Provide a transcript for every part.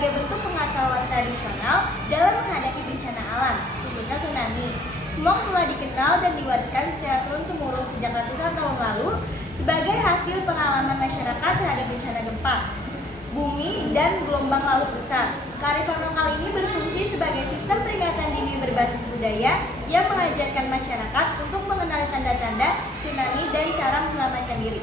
sebagai bentuk pengetahuan tradisional dalam menghadapi bencana alam, khususnya tsunami. Smog telah dikenal dan diwariskan secara turun-temurun sejak ratusan tahun lalu sebagai hasil pengalaman masyarakat terhadap bencana gempa, bumi, dan gelombang laut besar. Kearifan lokal ini berfungsi sebagai sistem peringatan dini berbasis budaya yang mengajarkan masyarakat untuk mengenali tanda-tanda tsunami dan cara menyelamatkan diri.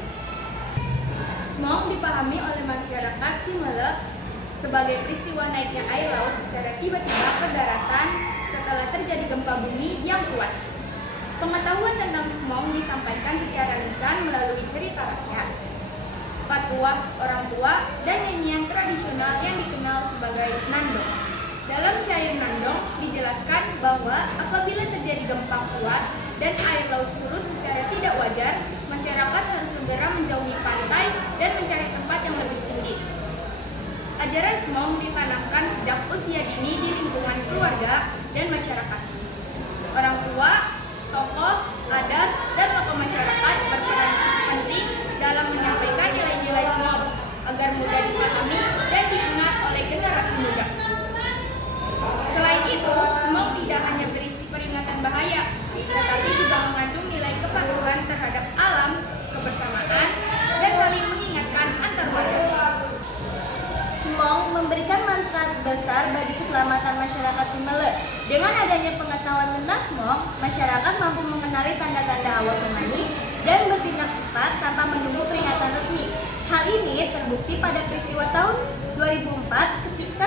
Smog dipahami oleh masyarakat Simele sebagai peristiwa naiknya air laut secara tiba-tiba ke daratan setelah terjadi gempa bumi yang kuat. Pengetahuan tentang smog disampaikan secara lisan melalui cerita rakyat, patuah orang tua, dan nyanyian tradisional yang dikenal sebagai nandong. Dalam syair nandong dijelaskan bahwa apabila terjadi gempa kuat dan air laut surut secara tidak wajar, masyarakat harus segera menjauhi pantai dan mencari tempat yang lebih tinggi. Ajaran smog ditanamkan sejak usia dini di lingkungan keluarga dan masyarakat. Orang tua, tokoh adat, dan tokoh masyarakat berperan penting dalam menyampaikan nilai-nilai smog agar mudah dipahami dan diingat oleh generasi muda. Selain itu, smog tidak hanya berisi peringatan bahaya, tetapi juga mengandung nilai kepatuhan terhadap alam, kebersamaan, dan saling mengingatkan antar warga. Smog memberikan manfaat besar bagi keselamatan masyarakat Simele. Dengan adanya pengetahuan tentang smog, masyarakat mampu mengenali tanda-tanda awal tsunami dan bertindak cepat tanpa menunggu peringatan resmi. Hal ini terbukti pada peristiwa tahun 2004 ketika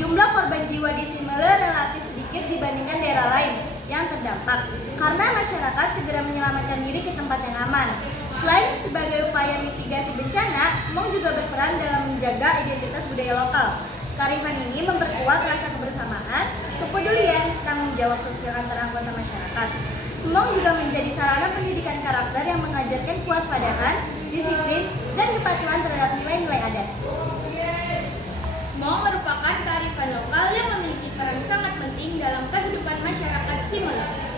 jumlah korban jiwa di Simele relatif sedikit dibandingkan daerah lain yang terdampak, karena masyarakat segera menyelamatkan diri ke tempat yang aman. Selain sebagai upaya mitigasi bencana, smog juga berperan dalam menjaga identitas budaya lokal. Kearifan ini memperkuat rasa kebersamaan, kepedulian, tanggung jawab sosial antara anggota masyarakat. Smog juga menjadi sarana pendidikan karakter yang mengajarkan kewaspadaan, disiplin, dan kepatuhan terhadap nilai-nilai adat. Smog merupakan kearifan lokal yang memiliki peran sangat penting dalam kehidupan masyarakat Simele.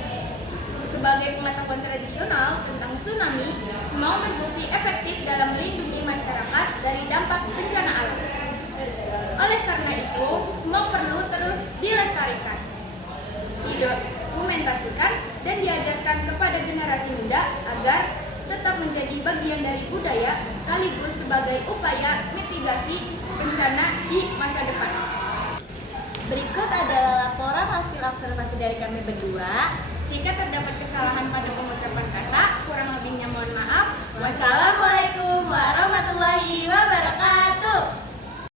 Sebagai pengetahuan tradisional tentang tsunami, smog terbukti efektif dalam melindungi masyarakat dari dampak bencana alam. Oleh karena itu, smog perlu terus dilestarikan, didokumentasikan, dan diajarkan kepada generasi muda agar tetap menjadi bagian dari budaya sekaligus sebagai upaya mitigasi bencana di masa depan. Berikut adalah laporan hasil observasi dari kami berdua. Jika terdapat kesalahan pada pengucapan kata, kurang lebihnya mohon maaf. Wassalamualaikum.